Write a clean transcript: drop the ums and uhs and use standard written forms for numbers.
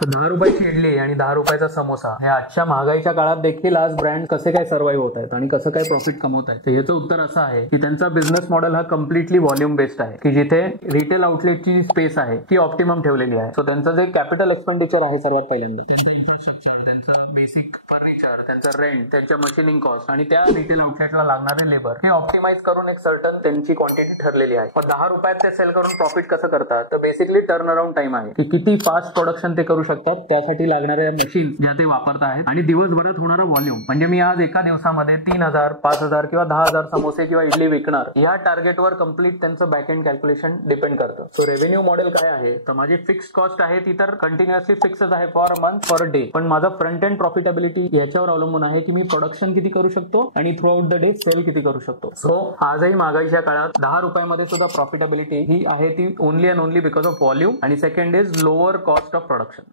तर 10 रुपयाची इडली आणि 10 रुपयाचा समोसा हे आजच्या महागाईच्या काळात देखील आज ब्रँड कसे काय सर्व्हाइव्ह होत आहेत आणि कसं काय प्रॉफिट कमवत आहेत, तर याचं उत्तर असं आहे की त्यांचा बिझनेस मॉडेल हा कम्प्लिटली व्हॉल्यूम बेस्ड आहे, की जिथे रिटेल आउटलेटची स्पेस आहे ती ऑप्टिमम ठेवलेली आहे. सो त्यांचं जे कॅपिटल एक्सपेंडिचर आहे सर्वात पहिल्यांदा त्यांचं इन्फ्रास्ट्रक्चर, त्यांचं बेसिक फर्निचर, त्यांचं रेंट, त्यांच्या मशिनिंग कॉस्ट आणि त्या रिटेल आउटलेटला लागणारे लेबर हे ऑप्टिमाइज करून एक सर्टन त्यांची क्वांटिटी ठरलेली आहे. पण 10 रुपयात ते सेल करून प्रॉफिट कसं करतात, तर बेसिकली टर्न अराउंड टाइम आहे की किती फास्ट प्रोडक्शन ते करू शकतात, त्यासाठी लागणाऱ्या मशीन ज्या ते वापरत आहेत आणि दिवसभरात होणारा व्हॉल्यूम. म्हणजे मी आज एका दिवसामध्ये 3,000, 5,000 किंवा 10,000 समोसे किंवा इडली विकणार, या टार्गेटवर कम्प्लीट त्यांचं बॅक एंड कॅल्क्युलेशन डिपेंड करतं. सो रेव्हेन्यू मॉडेल काय आहे, तर माझी फिक्स कॉस्ट आहे ती तर कंटिन्युअसली फिक्सच आहे फॉर मंथ, फॉर डे. पण माझा फ्रंट एंड प्रॉफिटेबिलिटी याच्यावर अवलंबून आहे की मी प्रोडक्शन किती करू शकतो आणि through out the day sale किती करू शकतो. सो आजही महागाईच्या काळात 10 रुपयामध्ये सुद्धा प्रॉफिटेबिलिटी ही आहे ती only and only because of volume आणि second is lower cost of production.